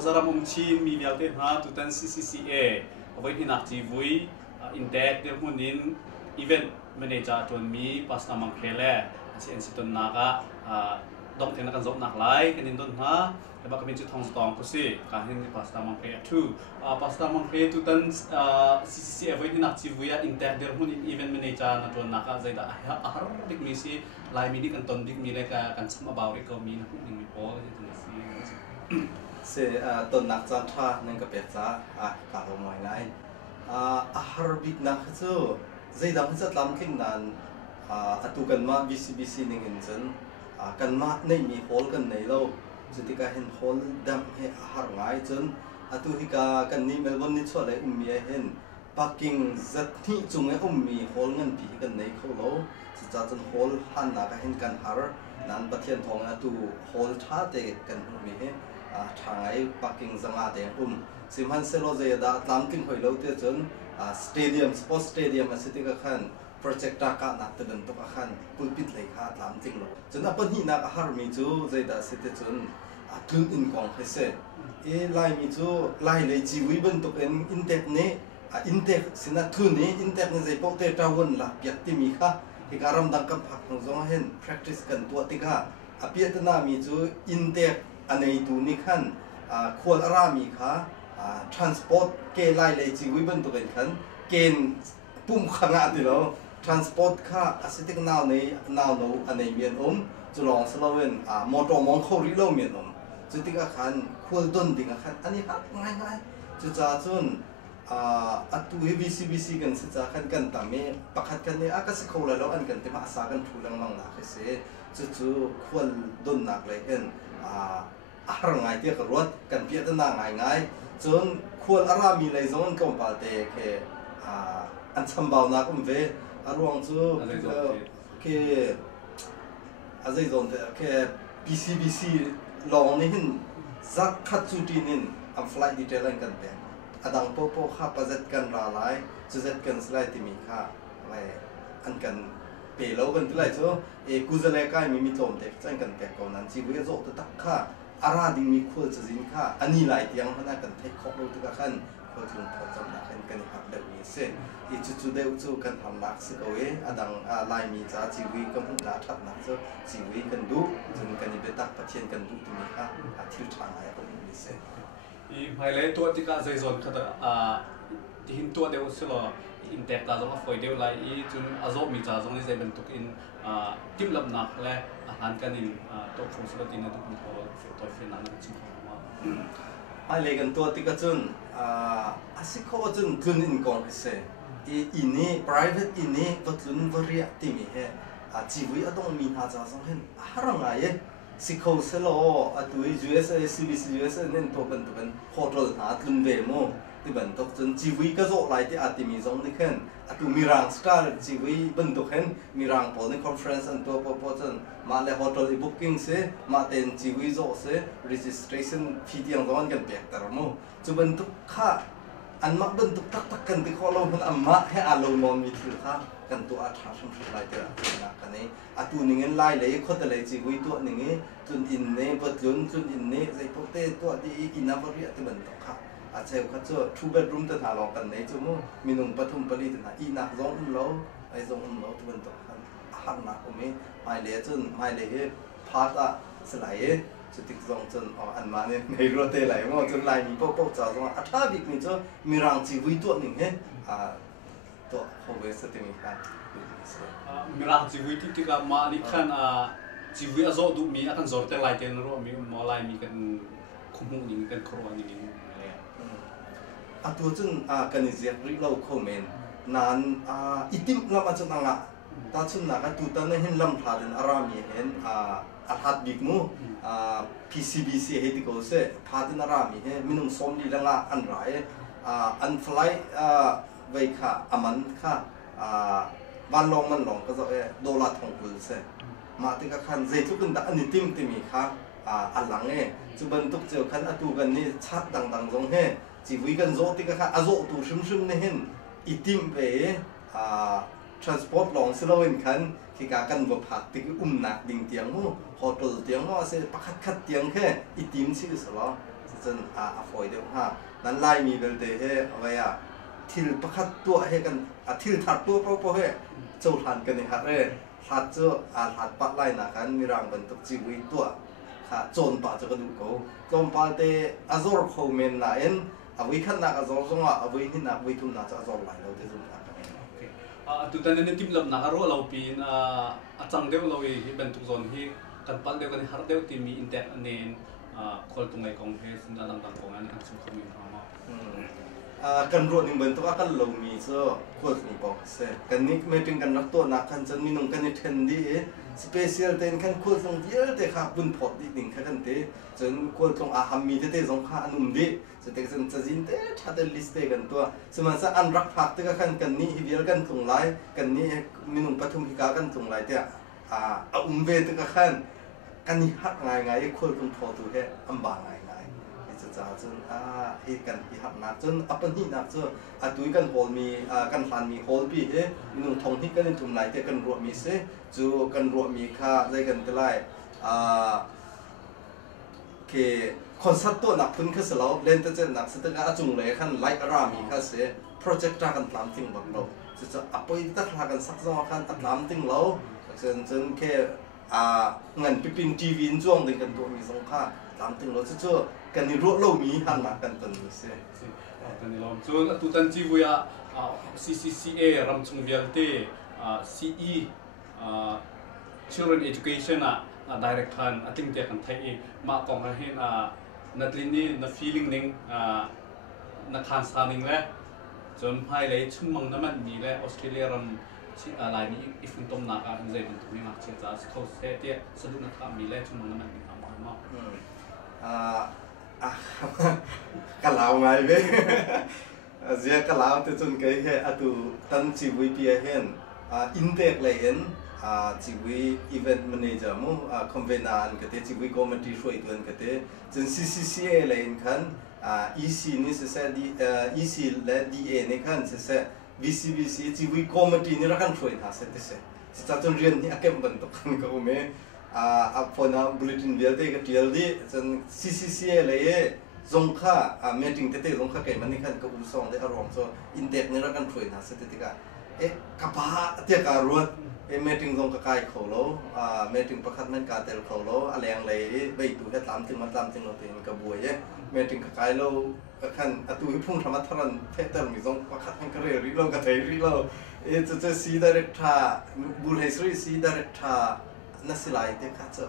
Pasara mumchin mi vialte ha tutan CCCA avoid inactive index de munin event manager tuan mi pasta mangkele si ensiton naga dong tena kan zok nak lai kanin don ha leba kami chu thong stong ko si kahin pasta mangkele tu pasta mangkele tutan CCCA avoid inactive index de munin event manager na tuan naga zaida har big mi si lai mi ni kan ton big mi le ka kan sam about it ko mi na ni mi po si se ton nak cha tha nang ka pe cha ka ho moi nai har big nak chu zai dang cha lam king nan atu kan ma BCBC ning in chen kan ma nei mi hol kan nei lo chuti ka hen hol dam he har ngai chen atu hi ka kan ni Melbourne ni chole mi hen parking zat thi chung e mi hol ngan pi kan nei kho lo cha chen hol han na ka hen kan har nan pathian thong atu hol tha te kan mi he thai parking zanga te simhan selo je da atlantic hoi lo te chun stadium sports stadium asiti ka khan project ka na te dan to ka khan pulpit lai kha atlantic lo chun apan hi na har mi chu je da siti chun atlun in kong hese e lai mi chu lai le chi wi ban to en intek ne intek sina thu ne intek ne je pok te tawon la piak ti mi kha hi karam dang kam phak no zong hen practice kan to ti kha apia ta na mi chu intek anei tu ni khan khol ara mi kha transport ke lai le chi wi ban to kan khan ken pum khanga ti lo transport kha asitik naw nei naw no anei mian chu long slowen motor mong kho ri lo mian chu ti ka khan khol don ding khan ani ha ngai ngai chu cha chun atu BCBC kan se cha khan kan ta me pakhat kan ne akas kho la lo an kan te ma sa kan thulang mang na khe se chu khol don nak lai hen har ngai te ka rot kan pia ta na ngai ngai chun khol ara mi lai zon kom pa te ke an chambau na kum ve arwang chu ke azai zon te ke BCBC long ni hin zak khat chu ti nin am flight detail an kan pe adang po kha pazet kan ra lai chu zet kan slai ti mi kha lai an kan pe lo kan tu lai chu e kuzale kai mi tom te chan kan pe ko nan chi wi zo ta tak kha ara ding mi khol chu jin kha ani lai tiang hana kan thai khok lo tu ka khan ko chung tho cham na khan kan hap de mi se e chu de chu kan ham lak se ko e adang lai mi cha chi wi kam hu na that na chu chi wi kan du jun kan ni be tak pathian kan du tu mi kha a thil thang ai ko mi se i mai le to ti ka zai zon khata ti hin to de uslo intek ta zong foi deu lai i chun azo mi cha zong ni zai ben tuk in tim lam nak le han kan in to khong slo tin na tu ko to fe na na chu ma ai le kan to ti ka chun asiko chun tun in kong se i ini private ini to tun varia ti mi he chi wi adong mi ha cha zong hen haranga ye sikho selo atui USA CBC USA nen to kan hotel ha tlun ve mo ti ban tok chun chi wi ka zo lai ti atimi zong ni khen atu mirang star chi wi ban tok hen mirang pol ni conference an to po chun ma le hotel booking se ma ten chi wi zo se registration fee tiang zong kan pek tar mo chu ban tok kha an mak ban tok tak kan ti kholo hun amma he alo non mi thil kha kan to a tha sam lai te na kan nei atu ningen lai le khot le chi wi to ninge chun in ne patlun chun in ne zai pok te to di inavari ati ban tok kha a cheu kha chu 2 bedroom ta tha lo kan nei chu mo minung pathum pali ta i na zong lo ai zong lo tu ban tok khan han na ko me mai le chun mai le he pha ta slai e chu tik zong chun an ma ne nei ro te lai mo chun lai mi pok cha zong a tha bik ni chu mirang chi wi to ning he to ho we sa te mi kha mirang chi wi ti ka ma ni khan chi wi azo du mi akan zor te lai ten ro mi mo lai mi kan khumu ni kan khro ni ni atu chun kan zek ri lo kho men nan itim lam a chun anga ta chun na ka tu ta na hin lam tha den arami hen a hat big mu PCBC he ti ko se tha den arami he minung som ni langa an rai an fly vai kha aman kha ban long man long ka zo e dola thong kul se ma ti ka khan je tu kun da ani tim ti mi kha alang e chu ban tuk cheu khan atu gan ni chat dang jong he chi wi kan zo ti ka kha azo tu shum ne hen itim ve transport long slowen khan ki ka kan bo phak ti nak ding tiang mu hotel tiang mo se pakhat khat tiang khe itim chi so lo จนฟอยเดียวนั้นไล่มีเบลเตเฮเอาไว้ทิลประคัดตัวให้กันทิลถัดตัวเพราะเฮโจทันกันนี่ครับถัดเจ้าถัดปัดไล่หนักกันมีรังบรรทุกจีวิตัวโจนป่าจะกระดูกเขาโจนป่าเตอโซร์เขาเมนน่ะเอาไว้ขันนักอโซร์ส่งเอาไว้ที่นักไว้ทุ่มนักจะอโซร์ไหลเราจะทุ่มนักตุตันนี้ทีมลับนักรู้เราปีนจังเดียวเราเป็นทุกส่วนที่กันปัดเดียวกันหาเดียวที่มีอินเตอร์เน็ตคนตรงไหนของเฮสินดังต่างๆของอันนี้อันสุดขมิ้นของเรากันรวดนี่เหมือนตัวกันเรามีเจ้าคนตรงบอกเสกันนี้ไม่เป็นกันรักตัวนักกันจนมีนุ่งกันในเทนดี้สเปเชียลเต็นกันคนตรงเยอะแต่ขับบุญพอดดิ่งกันเตจนคนตรงอาหารมีเตสงข้านุ่มดีจะเตจนจะจินเตถ้าเตลิสเตกันตัวสมัยสักอันรักพักเตกันนี้ฮิเวลกันตรงไหลกันนี้มีนุ่งปฐมพิกากันตรงไหลเตเวตกันนี้หักง่ายคนตรงพอตัวแค่อันบางง่ายจะจนให้กันที่หักนักจนอัปนินักจนตุยกันโฮลมีกันฟันมีโฮลปีมีนุ่งทองที่กันทุ่มไหลแต่กันรัวมีเสจูกันรัวมีค่าได้กันแต่ไรเคคอนเสิร์ตตัวนักพุ่งขึ้นสลาวเล่นแต่เจนักสตึกอาจุงเลยขันไลค์รามีค่าเสโปรเจกต์กันตามทิ้งบังเราจะอัปไปตักหากันสักสองขันตามทิ้งเราจนแค่เงินปินทีวีจ้วงดึงกันตัวมีสองค่าตามทิ้งเราจะกันนี่รู้เรามีหันมากันตอนนี้เสียกันนี่เราส่วนตุตันจีบุยCCCA รำชงเวียลเต้ CE Children Education Direct คันติ้งเดียกันไทยมากองให้เห็นนัดลินนี่นัด feeling นึงนัดทานสานึงแล้วจนภายเลยชุ่มมังน้ำมันมีแล้วออสเตรเลียรำอะไรมีอีฟินตมนักอันใจเป็นตัวนี้นักเชื่อจะเขาเสียเตี้ยสะดุดนักมีแล้วชุ่มมังน้ำมันมีทำมากกันลาวไงเว้ยเสียกันลาวแต่จนเกยเห็นตุตันชีวิตเปียเห็นอินเตอร์เลยเห็นชีวิตอีเวนต์แมเนเจอร์มั้งคอมเวนานก็เตชีวิตคอมมิตี้ช่วยตัวก็เตจน CCCA เลยเห็นคันEC นี่เสียดีEC และ DA นี่คันเสีย VCBC ชีวิตคอมมิตี้นี่รักกันช่วยหาเสร็จเสียจะจนเรียนนี่อาเก็บบรรทุกกันก็ไม่พอนะบุลเลตินเดียร์เตก็เดียร์ดีจน CCCA เลยจงค่าเมติงเตจงค่าเกิดมันนี่ขันก็อุศงได้อารมณ์โซอินเตอร์นี่รักกันช่วยนะสถิติกากับบ้าเทียการวดเมติงจงค่าไก่เขาโลเมติงประคัดมันการเตลเขาโลอะไรอย่างไรใบตัวแค่ตามถึงมาตามถึงเราเองกับบวยเมติงค่าไก่โลขันตัวที่พุ่งธรรมะทรันเพเตอร์มีจงประคัดมันก็เรียริโลกับไทยริโลจะซีดาริท่าบุลเฮสรีซีดาริท่านั่นสิไลเตคัตเจอ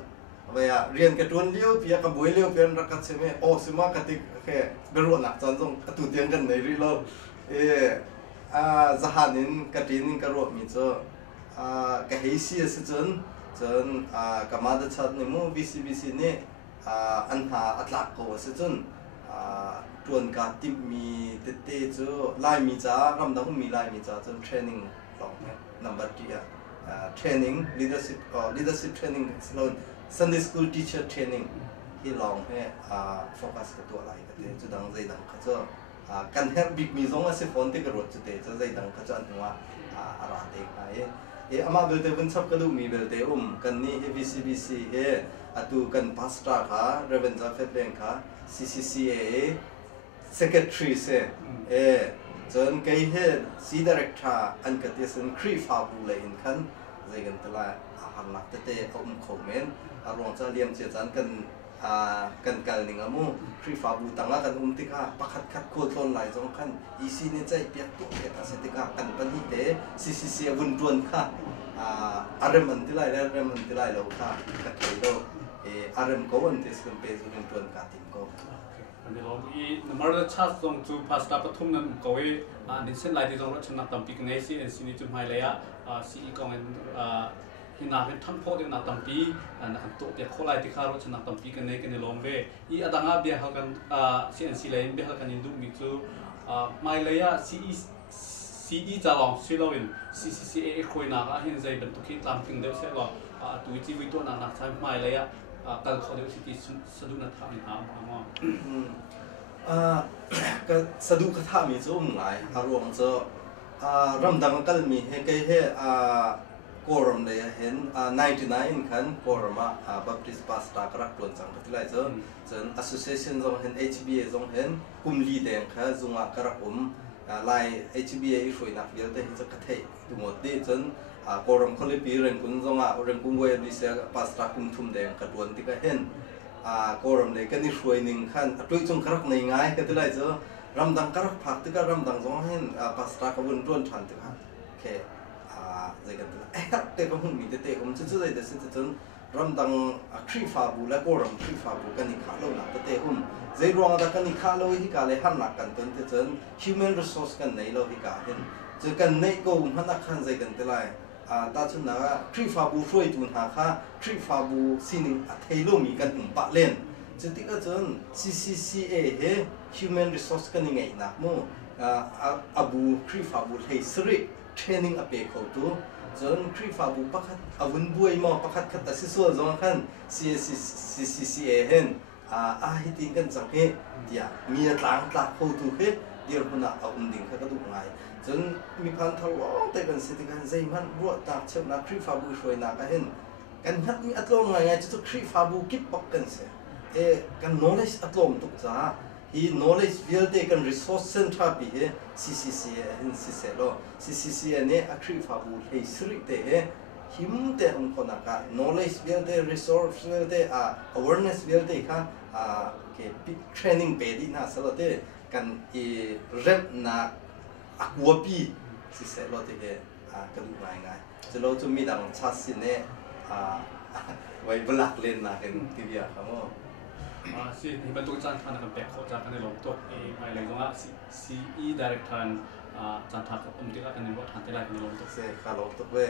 เวียเรียนกระตุ้นเลี้ยวเพียกับบวยเลี้ยวเพียนรักกันใช่ไหมโอ้สมัครกติกแค่กระโดดหนักจนต้องกระตุ้นเตียงกันในริโลจะหานินกระตินินกระโดดมีเจอกระเฮซีสิจนกมาดชัดนี่มู VCBC นี่อันหาอัตลักษณ์เขาสิจนตรวจการติมมีเตะๆจูไล่มีจ้ารำดับมีไล่มีจ้าจนเทรนนิ่งลองเนี่ยนับบัตรที่training leadership training เรา Sunday school teacher training ที่ลองให้โฟกัสกับตัวอะไรกันเลยจุดดังใจดังเขาจะการเฮบิกมีสองอาศัยฝนที่กระโดดจุดเดียวจะใจดังเขาจะอันว่าอะไรเด็กไอ้อามาเบลเตวันชับกระดูมีเบลเตกันนี่ VCBC ตุกันพาสต้าค่ะเรเวนจาเฟดเบงค่ะ CCCA secretary จนเกยเห็นซีดีเรกเตอร์อันก็ที่สันครีฟาบูเลยอินคันใจกันตลาดอาหารหลักเตะเอาคอมเมนต์อารมณ์จะเลี้ยงเจ้าจันกันกันหนึ่งอ่ะมูครีฟาบูตั้งละกันติกาปักขัดโคตรล้นไหลจงคันอีซีเนี่ยใจเปียกตัวเปียกสิติกากันปันที่เตะCCCวุ่นรวนค่ะอารมณ์มันที่ไรแล้วอารมณ์มันที่ไรเราค่ะกัดไปโลอารมณ์ก็วันที่สุดเป็นวุ่นรวนกัดทิ้งก็อันนี้เราอีนมาร์ชัสตรงจูพาสต้าปฐุมนั้นก็ว่าดิฉันไล่ที่ตรงนั้นฉันนักตั้มปีกันเองสิเอ็นซีนี่จุดหมายเลยซีอีกองที่นักเป็นทั้งพอดีนักตั้มปีนักตัวเด็กคนไล่ที่ข้ารถฉันนักตั้มปีกันเองกันในลมเวอีอันนั้นเบียร์กันซีเอ็นซีเลยเบียร์กันยินดูมิจูหมายเลยซีอีจะลองซีเราเองCCCAคุยนักเห็นใจเป็นตุกิตามถึงเดียวเสียหรอตัวจีวิตัวนักใช้หมายเลยการเขาเดียวสิที่สะดุดนักทำนี่ก็สะดุดกระทำมีจุ่มหลายอารมณ์จะรำดังกันมีให้เกยให้ quorumเลยเห็น99คัน quorum Baptist pastor กระปวนจังก็ที่ไรเจอจน association จงเห็น HBA จงเห็นกลุ่มลีดเองค่ะจงกระผมไล่ HBA ช่วยนักเรียนได้จะกระเทยดูหมดดีจนquorum คนเลยปีเรื่องคุณจงเรื่องกุ้งเวบิเสีย pastor กลุ่มทุ่มแดงกระดวนที่ก็เห็นquorum เลยก็นี่ช่วยหนึ่งคันตัวจงกระในง่ายก็ที่ไรเจอรำดังกระพักที่ก็รำดังจงเห็น pastor กวนร่วนทันที่ค่ะแค่ใจกันเตะก็หุ่นมีเตะก็มันจะได้แต่สิ่งที่รำดังครีฟาบูและก็รำครีฟาบูกันนี่ขาโลนักเตะหุ่นใจรวงแต่กันนี่ขาโลหิกาเลยหันหนักกันจนที่จน human resource กันในโลหิกาเห็นจะกันในก็หุ่นหันหนักขันใจกันที่ไรตาชนะครีฟาบูช่วยตุนหาค่ะครีฟาบูสิ่งเทโลมีกันหุ่นปะเล่นจะที่ก็จน CCCA เฮ human resource กันยังไงนักมั้งบูครีฟาบูเฮสริtraining อเปกเขาตัวจนครีฟาบุปักขัดอาวุธบุยมาปักขัดขัดแต่สิส่วนจงขัน CCCA เห็นฮิติงกันจังเฮที่มีหลังหลักเขาตัวเฮเดี๋ยวคนอาวุธดิ่งเขาก็ดูง่ายจนมีพันทลองแต่กันสิทธิ์กันใจมันรัวตากเชื่อนักครีฟาบุช่วยนักเห็นกันฮัดมีอัตโนมัติจะต้องครีฟาบุกิบปักกันเสียกัน knowledge อัตโนมัติตุกจ้าही knowledge field ते kan resource center pi he CCCA in CCLO CCCA ne akri fabu he sri te he him te um kona ka knowledge field te resource field te awareness field te ka ke training pe di na sala te kan rep na akwa pi CCLO te he kan du ngai ngai chalo chu mi dang chasin ne wai blak len na ken tivia khamoสิ่งที่บรรทุกจานทานกันแปลกเขาจากกันในหลงตัวเองไปเลยว่า CE Director จานทานกับองค์ที่รักกันในรถทานที่ไรกันในหลงตัว se khalo to ve